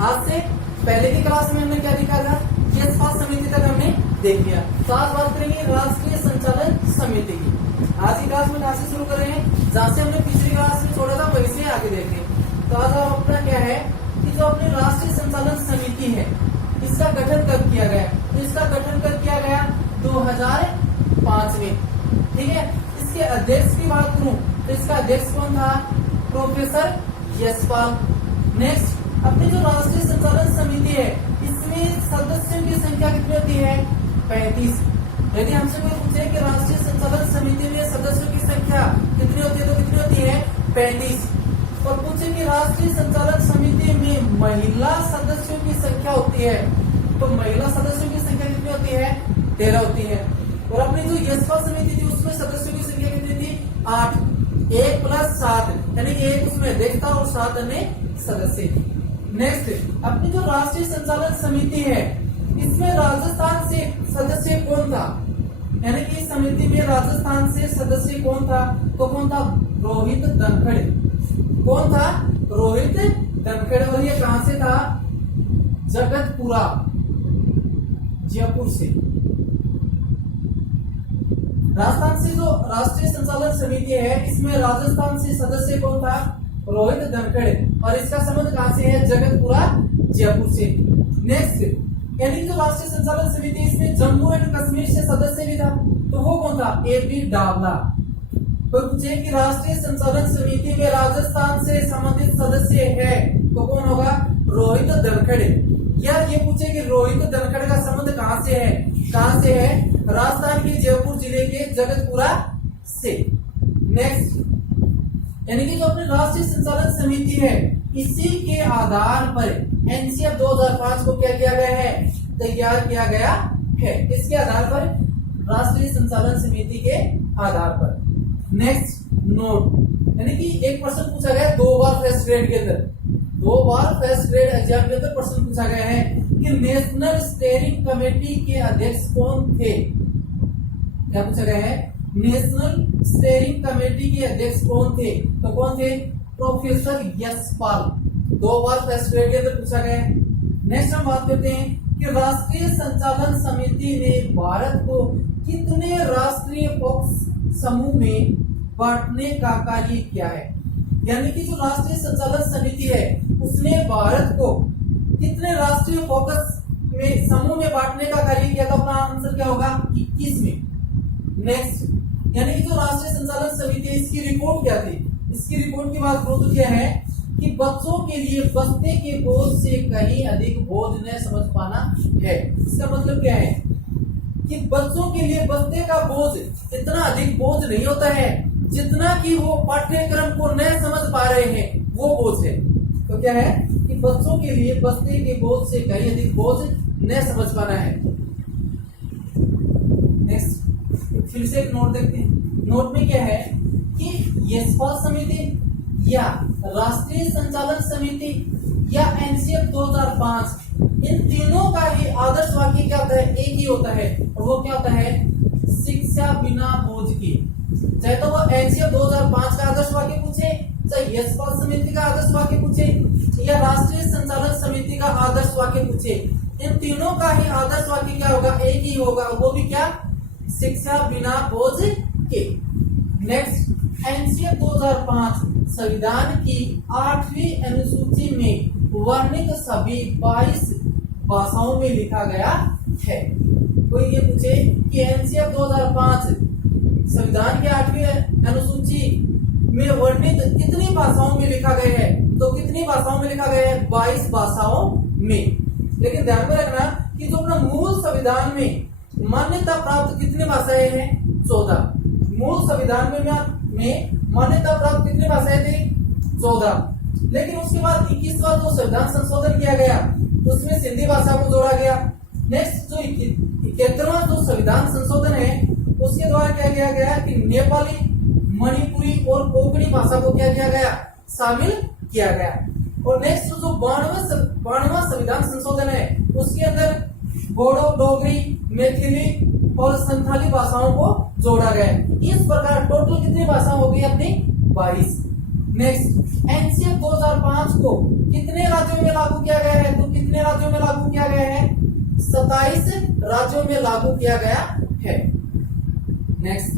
आज से पहले की क्लास में हमने क्या देखा था, यशपाल समिति तक हमने देख लिया। तो आज बात करेंगे राष्ट्रीय संचालन समिति की। आज की क्लास में कहां से शुरू कर रहे हैं, जहां से हमने पिछली क्लास में छोड़ा था वहीं से आगे देखें। तो आज अपना क्या है कि जो अपनी राष्ट्रीय संचालन समिति है इसका गठन कब किया गया, तो इसका गठन कब किया गया 2005 में। ठीक है, इसके अध्यक्ष की बात करूं तो इसका अध्यक्ष कौन था, प्रोफेसर यशपाल। नेक्स्ट, अपनी जो राष्ट्रीय संचालन समिति है इसमें सदस्यों की संख्या कितनी होती है, 35। यदि हमसे कोई पूछे कि राष्ट्रीय संचालन समिति में सदस्यों की संख्या कितनी होती है तो कितनी होती है, 35। और पूछे कि राष्ट्रीय संचालन समिति में महिला सदस्यों की संख्या होती है तो महिला सदस्यों की संख्या कितनी होती है, 13 होती है। और अपनी जो यशपाल समिति थी उसमें सदस्यों की संख्या कितनी थी, 8। 1 + 7 यानी 1 उसमें अध्यक्ष था और 7 अन्य सदस्य। नेक्स्ट, अपनी जो राष्ट्रीय संचालन समिति है इसमें राजस्थान से सदस्य कौन था, यानी कि इस समिति में राजस्थान से सदस्य कौन था, तो कौन था, रोहित धनखड़। कौन था, रोहित धनखड़। और ये कहां से था, जगतपुरा, जयपुर से। राजस्थान से जो राष्ट्रीय संचालन समिति है इसमें राजस्थान से सदस्य कौन था, रोहित धनखड़। और इसका संबंध कहां से है, जगतपुरा, जयपुर से। नेक्स्ट, यानी जो राष्ट्रीय संचालन समिति इसमें जम्मू एंड कश्मीर से सदस्य भी था तो वो कौन था, A.P. डावला। तो पूछे कि राष्ट्रीय संचालन समिति में राजस्थान से संबंधित सदस्य है तो कौन होगा, रोहित धनखड़। या ये पूछे कि रोहित धनखड़ का संबंध कहां से है, कहां से है, राजस्थान के जयपुर जिले के जगतपुरा से। नेक्स्ट, यानी कि जो अपनी राष्ट्रीय संचालन समिति है इसी के आधार पर एनसीएफ 2005 को क्या किया गया है, तैयार किया गया है। इसके आधार पर, राष्ट्रीय संचालन समिति के आधार पर। नेक्स्ट, नोट, यानी कि एक प्रश्न पूछा गया 2 बार फर्स्ट ग्रेड के अंदर, 2 बार फर्स्ट ग्रेड एग्जाम के अंदर प्रश्न पूछा गया है कि नेशनल स्टेयरिंग कमेटी के अध्यक्ष कौन थे। क्या पूछा गया है, नेशनल स्टेयरिंग कमेटी के अध्यक्ष कौन थे, तो कौन थे, प्रोफेसर यशपाल। 2 बार फर्स्ट ग्रेड के अंदर पूछा गया है। नेक्स्ट हम बात करते हैं कि राष्ट्रीय संचालन समिति ने भारत को कितने राष्ट्रीय फोकस समूह में बांटने का कार्य किया है। यानी कि जो राष्ट्रीय संचालन समिति है उसने भारत को कितने राष्ट्रीय फोकस में समूह में बांटने का कार्य किया था, अपना आंसर क्या होगा, 21 में। नेक्स्ट, यानी कि जो राष्ट्रीय संचालन समिति है इसकी रिपोर्ट क्या थी, इसकी रिपोर्ट की बात करो तो क्या है कि बच्चों के लिए बस्ते के बोझ से कहीं अधिक बोझ न समझ पाना है। इसका मतलब क्या है कि बच्चों के लिए बस्ते का बोझ इतना अधिक बोझ नहीं होता है जितना कि वो पाठ्यक्रम को न समझ पा रहे हैं, वो बोझ है। तो क्या है कि बच्चों के लिए बस्ते के बोझ से कहीं अधिक बोझ न समझ पाना है। नेक्स्ट, फिर से एक नोट देखते हैं। नोट में क्या है कि यशपाल समिति या राष्ट्रीय संचालन समिति या एनसीएफ 2005 इन तीनों का ही आदर्श वाक्य क्या होता है, एक ही होता है, और वो क्या होता है, शिक्षा बिना बोझ की। चाहे तो वो एनसीएफ 2005 का आदर्श वाक्य पूछे, चाहे यशपाल समिति का आदर्श वाक्य पूछे या राष्ट्रीय संचालन समिति का आदर्श वाक्य पूछे, इन तीनों का ही आदर्श वाक्य क्या होगा, एक ही होगा, वो भी क्या, शिक्षा बिना बोझ के। नेक्स्ट, एनसीएफ 2005 संविधान की 8वीं अनुसूची में वर्णित सभी 22 भाषाओं में लिखा गया है। कोई ये पूछे कि एनसीएफ 2005 संविधान की 8वीं अनुसूची में वर्णित कितनी भाषाओं में लिखा गया है, तो कितनी भाषाओं में लिखा गया है, 22 भाषाओं में। लेकिन ध्यान में रखना कि जो अपना मूल संविधान में मान्यता प्राप्त कितनी भाषाएं हैं, 14। मूल संविधान में मान्यता प्राप्त कितनी भाषाएं थी, 14। लेकिन उसके बाद 21वां जो संविधान संशोधन किया गया उसमें सिंधी भाषा को जोड़ा गया। नेक्स्ट, जो 71वां जो संविधान संशोधन है उसके द्वारा क्या किया गया कि नेपाली, मणिपुरी और कोंकणी भाषा को क्या किया गया, शामिल किया गया। और नेक्स्ट जो 92वां संविधान संशोधन है उसके अंदर बोडो, डोगरी, मैथिली और संथाली भाषाओं को जोड़ा गया। इस प्रकार टोटल कितनी भाषा हो गई अपनी, 22। नेक्स्ट, एनसीएफ 2005 को कितने राज्यों में लागू किया गया है, 27 राज्यों में लागू किया गया है। नेक्स्ट,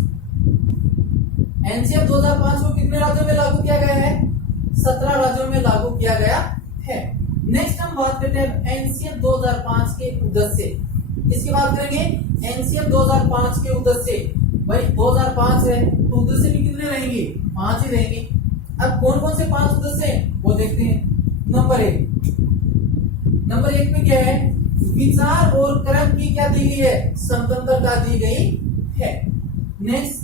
एनसीएफ 2005 को कितने राज्यों में लागू किया गया है? 17 राज्यों में लागू किया गया है। नेक्स्ट हम बात करते हैं एनसीएफ 2005 के उद्देश्य। किसकी बात करेंगे? एनसीएफ 2005 के उद्देश्य। भाई 2005 है तो उद्देश्य भी कितने रहेंगे? 5 ही रहेंगे। अब कौन कौन से 5 उद्देश्य हैं वो देखते हैं। नंबर 1 में क्या है? विचार और कर्म की क्या दी गई है? स्वतंत्रता दी गई है। नेक्स्ट,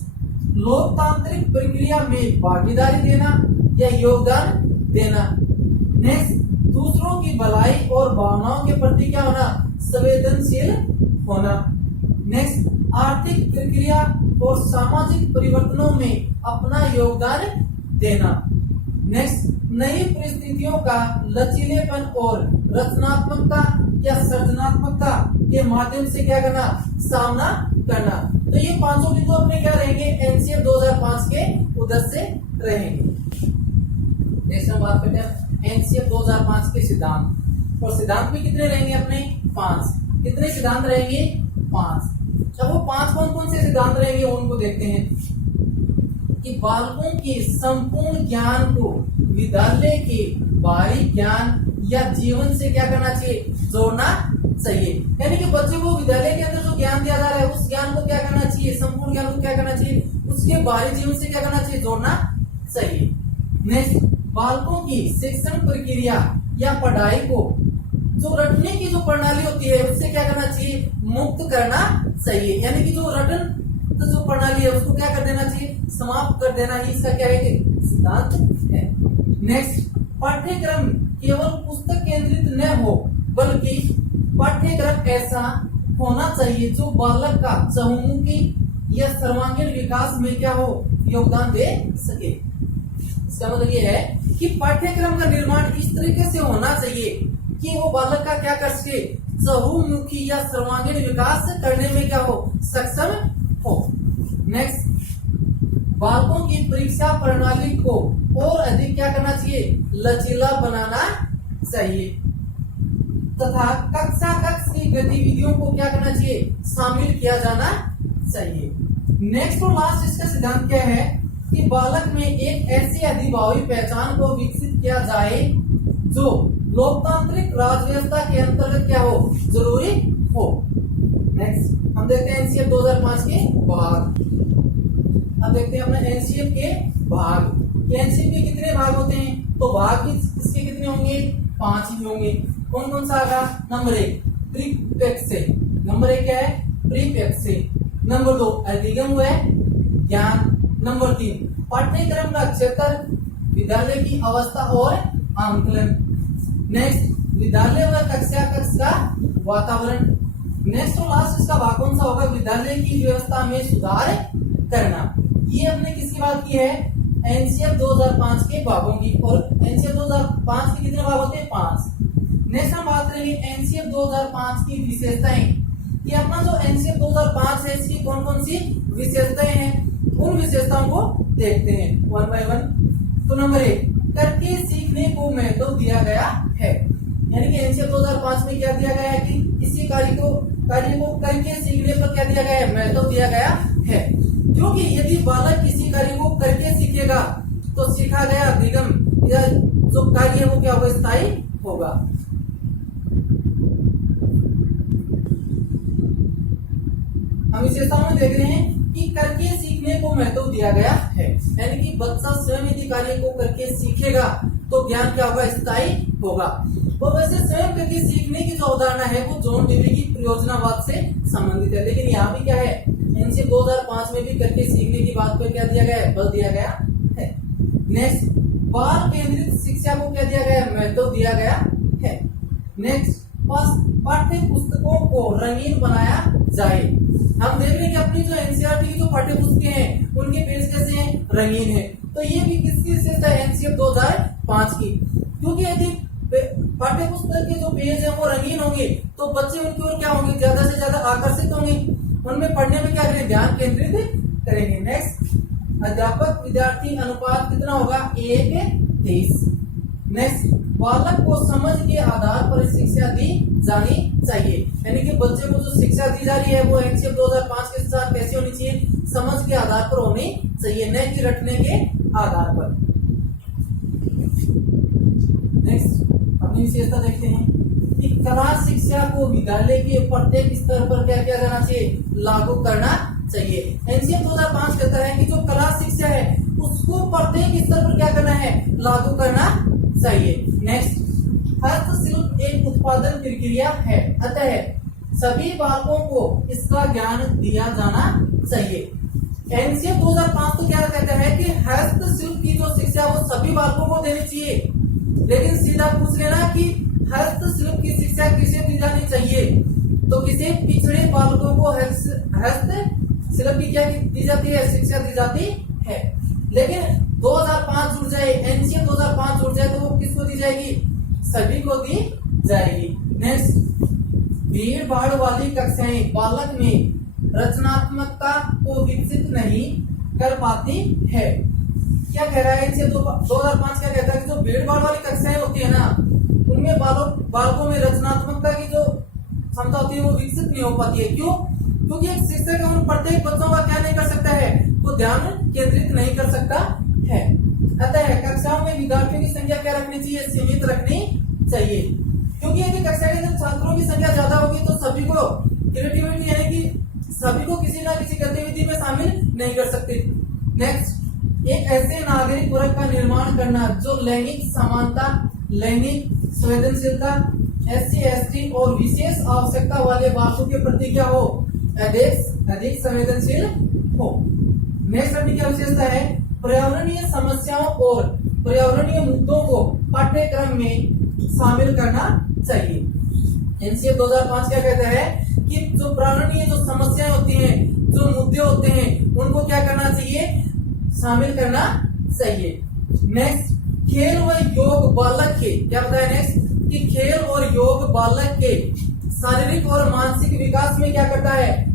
लोकतांत्रिक प्रक्रिया में भागीदारी देना या योगदान देना। नेक्स्ट, दूसरों की भलाई और भावनाओं के प्रति क्या होना? संवेदनशील होना। नेक्स्ट, आर्थिक प्रक्रिया और सामाजिक परिवर्तनों में अपना योगदान देना। नेक्स्ट, नई परिस्थितियों का लचीलेपन और रचनात्मकता या सृजनात्मकता के माध्यम से क्या करना? सामना करना। तो ये 500 बिंदु अपने क्या रहेंगे? एनसीएफ 2005 के उद्देश्य रहेंगे। नेक्स्ट हम बात करते हैं एनसीएफ 2005 के सिद्धांत। और सिद्धांत भी कितने रहेंगे अपने? 5। कितने सिद्धांत रहेंगे? 5। अब वो 5 कौन कौन से सिद्धांत रहेंगे उनको देखते हैं। कि बालकों के संपूर्ण ज्ञान को विद्यालय के बाहरी ज्ञान या जीवन से क्या करना चाहिए? जोड़ना चाहिए। यानी कि बच्चे को विद्यालय के अंदर जो ज्ञान दिया जा रहा है उस ज्ञान को क्या करना चाहिए? संपूर्ण ज्ञान को क्या करना चाहिए? उसके बाहरी जीवन से क्या करना चाहिए? जोड़ना चाहिए। नेक्स्ट, बालकों की शिक्षण प्रक्रिया या पढ़ाई को जो रटने की जो प्रणाली होती है उससे क्या करना चाहिए? मुक्त करना चाहिए। यानी कि जो रटन तो जो प्रणाली है उसको क्या कर देना चाहिए? समाप्त कर देना ही इसका क्या है? सिद्धांत है। नेक्स्ट, पाठ्यक्रम केवल पुस्तक केंद्रित न हो बल्कि पाठ्यक्रम ऐसा होना चाहिए जो बालक का चहुमुखी या सर्वांगीण विकास में क्या हो? योगदान दे सके। इसका मतलब ये है कि पाठ्यक्रम का निर्माण इस तरीके से होना चाहिए कि वो बालक का क्या कर सके? चहुमुखी या सर्वांगीण विकास करने में क्या हो? सक्षम हो। नेक्स्ट, बालकों की परीक्षा प्रणाली को और अधिक क्या करना चाहिए? लचीला बनाना चाहिए तथा कक्षा की गतिविधियों को क्या करना चाहिए? शामिल किया जाना चाहिए। नेक्स्ट और लास्ट इसका सिद्धांत क्या है? कि बालक में एक ऐसी अधिभावी पहचान को विकसित किया जाए जो लोकतांत्रिक राज व्यवस्था के अंतर्गत क्या हो? जरूरी हो। नेक्स्ट हम देखते हैं एनसीएफ 2005 के भाग। अब देखते हैं अपने एनसीएफ के भाग। एनसीएफ के कितने भाग होते हैं? तो भाग भी इसके कितने होंगे? 5 ही होंगे। कौन कौन सा आगा? नंबर 1 परिप्रेक्ष्य। नंबर 1 क्या है? परिप्रेक्ष्य। नंबर 2 अधिगम है ज्ञान। नंबर 3 पाठ्यक्रम का क्षेत्र, विद्यालय की अवस्था और आंकलन। नेक्स्ट, विद्यालय व कक्षा का वातावरण। नेक्स्ट और लास्ट इसका भाग कौन सा होगा? विद्यालय की व्यवस्था में सुधार करना। ये हमने किसकी बात की है? एनसीएफ 2005 के भागों की। और एनसीएफ 2005 के कितने भाग होते हैं? 5। नेक्स्ट हम बात करेंगे एनसीएफ 2005 की विशेषताएं। ये अपना जो एनसीएफ 2005 है इसकी कौन कौन सी विशेषताएं हैं उन विशेषताओं को देखते हैं 1 by 1। तो नंबर 1 करके सीखने को महत्व दिया गया है। यानी कि एनसीएफ 2005 में क्या दिया गया है? कि किसी कार्य को करके सीखने पर क्या दिया गया है? महत्व दिया गया है। क्योंकि यदि बालक किसी कार्य को करके सीखेगा तो सीखा गया अधिगम या जो कार्य है वो क्या होगा? स्थायी होगा। हम विशेषताओं में देख रहे हैं कि करके सीखने को महत्व दिया गया है। यानी कि बच्चा स्वयं यदि कार्य को करके सीखेगा तो ज्ञान क्या होगा? स्थायी होगा। वो वैसे स्वयं करके सीखने की जो अवधारणा है वो जॉन डेवी की प्रयोजनवाद से संबंधित है। लेकिन यहाँ भी क्या है? एनसीएफ 2005 में भी करके सीखने की बात पर क्या दिया गया है? बल दिया गया है। नेक्स्ट, बाल केंद्रित शिक्षा को क्या दिया गया है? महत्व दिया गया है। नेक्स्ट, पाठ्य पुस्तकों को रंगीन बनाया जाए। हम देख रहे हैं कि अपनी जो एनसीईआरटी की जो पाठ्य पुस्तकें हैं उनके पेज कैसे हैं? रंगीन है। तो ये भी किसकी विशेषता है? एनसीएफ 2005 की। क्योंकि यदि पाठ्य पुस्तक के जो पेज है वो रंगीन होंगे तो बच्चे उनकी ओर क्या होंगे? ज्यादा से ज्यादा आकर्षित होंगे। उनमें पढ़ने में क्या करेंगे? ध्यान केंद्रित करेंगे। नेक्स्ट, अध्यापक विद्यार्थी अनुपात कितना होगा? 1:30। नेक्स्ट, बालक को समझ के आधार पर शिक्षा दी जानी चाहिए। यानी कि बच्चे को जो शिक्षा दी जा रही है वो एनसीएफ 2005 के साथ कैसी होनी चाहिए, समझ के आधार पर होनी चाहिए, न कि रटने के आधार पर। नेक्स्ट अपनी विशेषता देखते हैं कि कला शिक्षा को विद्यालय के प्रत्येक स्तर पर क्या किया जाना चाहिए, लागू करना चाहिए। एनसीएफ 2005 कहता है कि जो कला शिक्षा है उसको प्रत्येक स्तर पर क्या करना है, लागू करना चाहिए। नेक्स्ट, हस्तशिल्प एक उत्पादन प्रक्रिया है, अतः सभी बालकों को इसका ज्ञान दिया जाना चाहिए। एनसीएफ 2005 तो क्या कहता है कि हस्तशिल्प की जो शिक्षा वो सभी बालकों को देनी चाहिए, लेकिन सीधा पूछ लेना कि हस्तशिल्प की शिक्षा किसे दी जानी चाहिए, तो किसे, पिछड़े बालकों को हस्तशिल्प की क्या दी जाती है, शिक्षा दी जाती है। लेकिन 2005 जुड़ जाए, एनसीएफ 2005 जुड़ जाए तो वो किसको दी जाएगी, सभी को दी जाएगी। नेक्स्ट, भीड़ भाड़ वाली कक्षाएं बालक में रचनात्मकता को विकसित नहीं कर पाती है। क्या कह रहा है एनसीएफ 2005 क्या कहता है कि जो भीड़ भाड़ वाली कक्षाएं होती है ना, उनमें बालकों में रचनात्मकता की जो क्षमता होती है वो विकसित नहीं हो पाती है। क्यों? क्योंकि एक शिक्षक उन प्रत्येक बच्चों का क्या नहीं कर सकता है, वो ध्यान केंद्रित नहीं कर सकता है। अतः कक्षाओं में विद्यार्थियों की संख्या क्या रखनी चाहिए, सीमित रखनी चाहिए। क्योंकि यदि कक्षा के अंदर छात्रों की संख्या ज्यादा होगी तो सभी को क्रिएटिविटी यानी कि सभी को किसी ना किसी गतिविधि में शामिल नहीं कर सकते। नेक्स्ट, एक ऐसे नागरिक वर्ग का निर्माण करना जो लैंगिक समानता, लैंगिक संवेदनशीलता, SC ST और विशेष आवश्यकता वाले बालकों के प्रति क्या हो, अधिक संवेदनशील हो। नेक्स्ट अपनी क्या विशेषता है, पर्यावरणीय समस्याओं और पर्यावरणीय मुद्दों को पाठ्यक्रम में शामिल करना चाहिए। एनसीएफ 2005 क्या कहता है कि जो पर्यावरणीय जो समस्याएं होती हैं, जो मुद्दे होते हैं, उनको क्या करना चाहिए, शामिल करना चाहिए। नेक्स्ट, खेल व योग बालक के क्या बताया, नेक्स्ट कि खेल और योग बालक के शारीरिक और मानसिक विकास में क्या करता है,